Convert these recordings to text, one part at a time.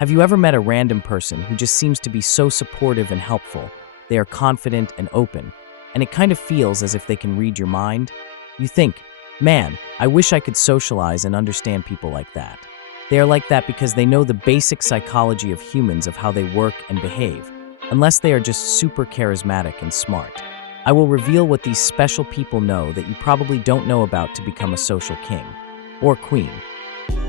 Have you ever met a random person who just seems to be so supportive and helpful? They are confident and open, and it kind of feels as if they can read your mind? You think, man, I wish I could socialize and understand people like that. They are like that because they know the basic psychology of humans, of how they work and behave, unless they are just super charismatic and smart. I will reveal what these special people know that you probably don't know about to become a social king or queen.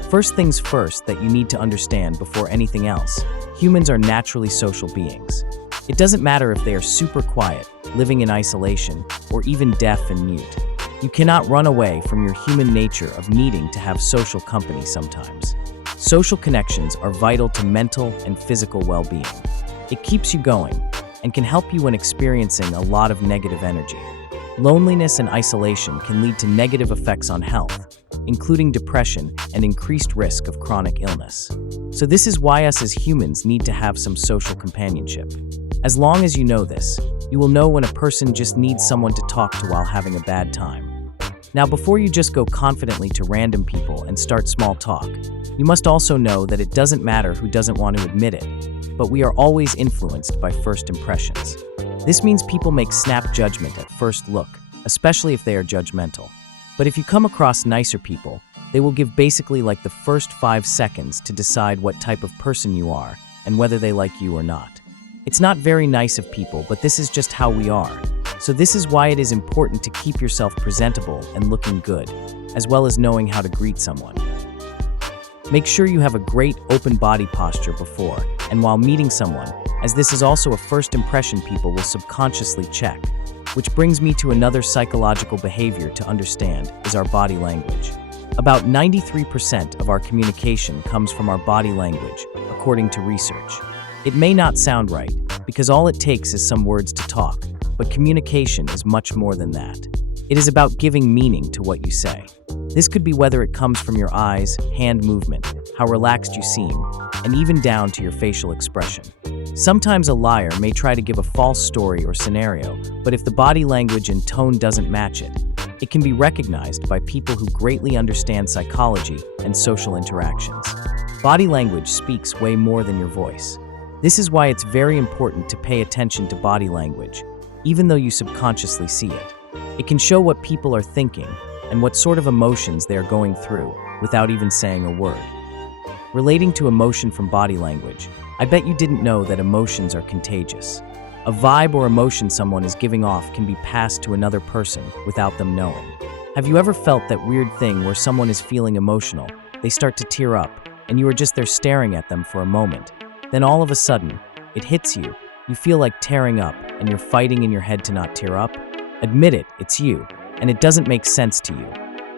First things first that you need to understand before anything else, humans are naturally social beings. It doesn't matter if they are super quiet, living in isolation, or even deaf and mute. You cannot run away from your human nature of needing to have social company sometimes. Social connections are vital to mental and physical well-being. It keeps you going and can help you when experiencing a lot of negative energy. Loneliness and isolation can lead to negative effects on health, including depression and increased risk of chronic illness. So this is why us as humans need to have some social companionship. As long as you know this, you will know when a person just needs someone to talk to while having a bad time. Now, before you just go confidently to random people and start small talk, you must also know that it doesn't matter who doesn't want to admit it, but we are always influenced by first impressions. This means people make snap judgment at first look, especially if they are judgmental. But if you come across nicer people, they will give basically like the first 5 seconds to decide what type of person you are and whether they like you or not. It's not very nice of people, but this is just how we are. So this is why it is important to keep yourself presentable and looking good, as well as knowing how to greet someone. Make sure you have a great open body posture before and while meeting someone, as this is also a first impression people will subconsciously check. Which brings me to another psychological behavior to understand, is our body language. About 93% of our communication comes from our body language, according to research. It may not sound right, because all it takes is some words to talk, but communication is much more than that. It is about giving meaning to what you say. This could be whether it comes from your eyes, hand movement, how relaxed you seem, and even down to your facial expression. Sometimes a liar may try to give a false story or scenario, but if the body language and tone doesn't match it, it can be recognized by people who greatly understand psychology and social interactions. Body language speaks way more than your voice. This is why it's very important to pay attention to body language, even though you subconsciously see it. It can show what people are thinking and what sort of emotions they are going through without even saying a word. Relating to emotion from body language, I bet you didn't know that emotions are contagious. A vibe or emotion someone is giving off can be passed to another person without them knowing. Have you ever felt that weird thing where someone is feeling emotional, they start to tear up, and you are just there staring at them for a moment? Then all of a sudden, it hits you. You feel like tearing up, and you're fighting in your head to not tear up? Admit it, it's you, and it doesn't make sense to you.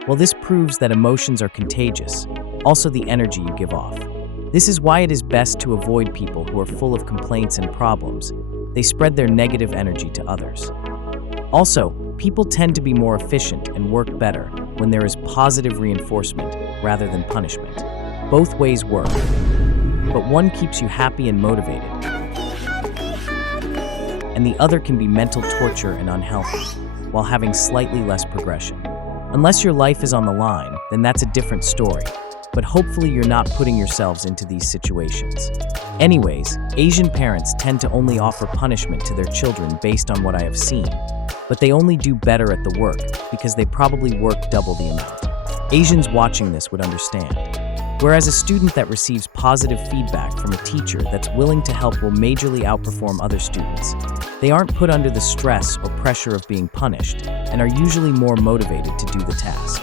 Well, this proves that emotions are contagious, also the energy you give off. This is why it is best to avoid people who are full of complaints and problems. They spread their negative energy to others. Also, people tend to be more efficient and work better when there is positive reinforcement rather than punishment. Both ways work, but one keeps you happy and motivated, and the other can be mental torture and unhealthy, while having slightly less progression. Unless your life is on the line, then that's a different story. But hopefully you're not putting yourselves into these situations. Anyways, Asian parents tend to only offer punishment to their children based on what I have seen, but they only do better at the work because they probably work double the amount. Asians watching this would understand. Whereas a student that receives positive feedback from a teacher that's willing to help will majorly outperform other students. They aren't put under the stress or pressure of being punished and are usually more motivated to do the task.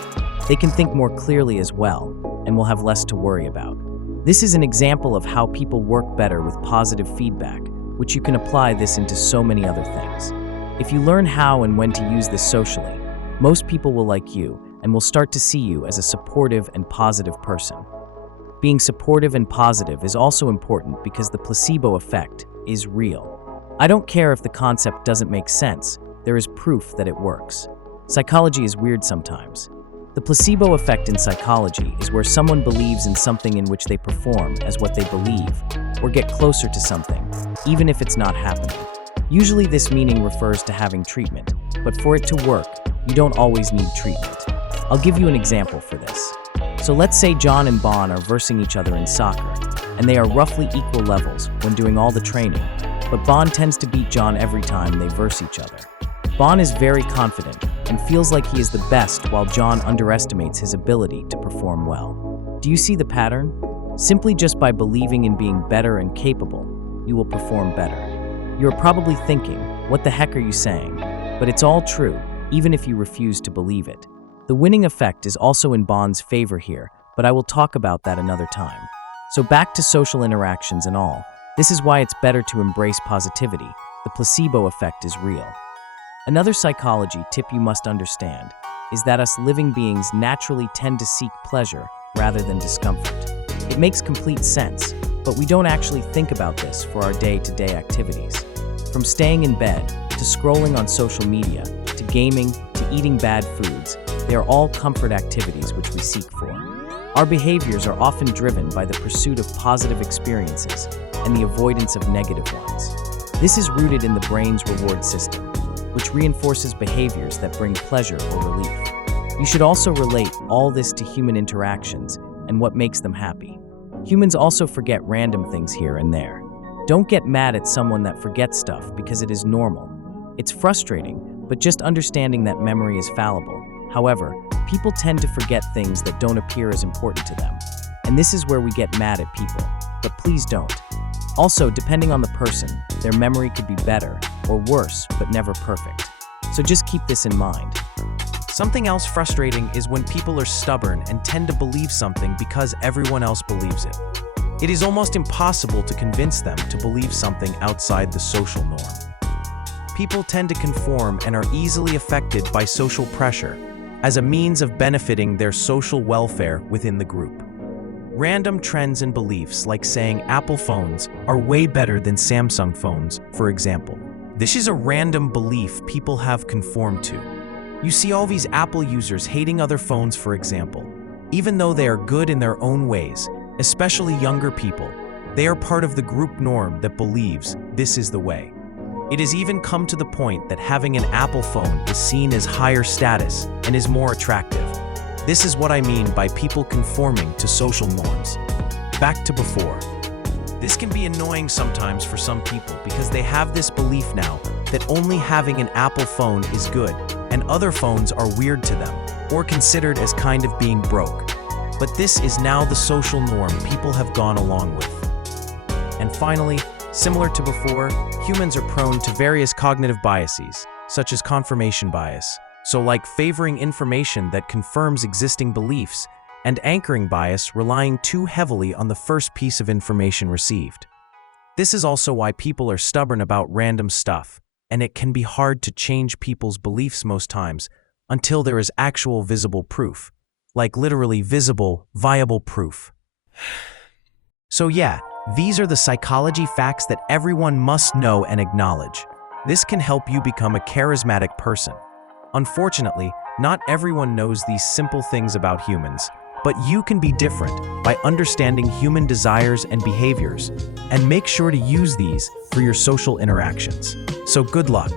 They can think more clearly as well, and will have less to worry about. This is an example of how people work better with positive feedback, which you can apply this into so many other things. If you learn how and when to use this socially, most people will like you and will start to see you as a supportive and positive person. Being supportive and positive is also important because the placebo effect is real. I don't care if the concept doesn't make sense, there is proof that it works. Psychology is weird sometimes. The placebo effect in psychology is where someone believes in something in which they perform as what they believe, or get closer to something, even if it's not happening. Usually this meaning refers to having treatment, but for it to work, you don't always need treatment. I'll give you an example for this. So let's say John and Bon are versing each other in soccer. and they are roughly equal levels when doing all the training, but Bon tends to beat John every time they verse each other. Bon is very confident and feels like he is the best while John underestimates his ability to perform well. Do you see the pattern? Simply just by believing in being better and capable, you will perform better. You are probably thinking, what the heck are you saying? But it's all true, even if you refuse to believe it. The winning effect is also in Bon's favor here, but I will talk about that another time. So back to social interactions and all. This is why it's better to embrace positivity. The placebo effect is real. Another psychology tip you must understand is that us living beings naturally tend to seek pleasure rather than discomfort. It makes complete sense, but we don't actually think about this for our day-to-day activities. From staying in bed, to scrolling on social media, to gaming, to eating bad foods, they are all comfort activities which we seek for. Our behaviors are often driven by the pursuit of positive experiences and the avoidance of negative ones. This is rooted in the brain's reward system, which reinforces behaviors that bring pleasure or relief. You should also relate all this to human interactions and what makes them happy. Humans also forget random things here and there. Don't get mad at someone that forgets stuff because it is normal. It's frustrating, but just understanding that memory is fallible. However, people tend to forget things that don't appear as important to them. And this is where we get mad at people. But please don't. Also, depending on the person, their memory could be better or worse, but never perfect. So just keep this in mind. Something else frustrating is when people are stubborn and tend to believe something because everyone else believes it. It is almost impossible to convince them to believe something outside the social norm. People tend to conform and are easily affected by social pressure as a means of benefiting their social welfare within the group. Random trends and beliefs like saying Apple phones are way better than Samsung phones, for example. This is a random belief people have conformed to. You see all these Apple users hating other phones, for example. Even though they are good in their own ways, especially younger people, they are part of the group norm that believes this is the way. It has even come to the point that having an Apple phone is seen as higher status and is more attractive. This is what I mean by people conforming to social norms. Back to before. This can be annoying sometimes for some people because they have this belief now that only having an Apple phone is good and other phones are weird to them or considered as kind of being broke. But this is now the social norm people have gone along with. And finally, similar to before, humans are prone to various cognitive biases, such as confirmation bias. So like favoring information that confirms existing beliefs, and anchoring bias relying too heavily on the first piece of information received. This is also why people are stubborn about random stuff, and it can be hard to change people's beliefs most times until there is actual visible proof. Like literally visible, viable proof. So yeah, these are the psychology facts that everyone must know and acknowledge. This can help you become a charismatic person. Unfortunately, not everyone knows these simple things about humans, but you can be different by understanding human desires and behaviors, and make sure to use these for your social interactions. So good luck.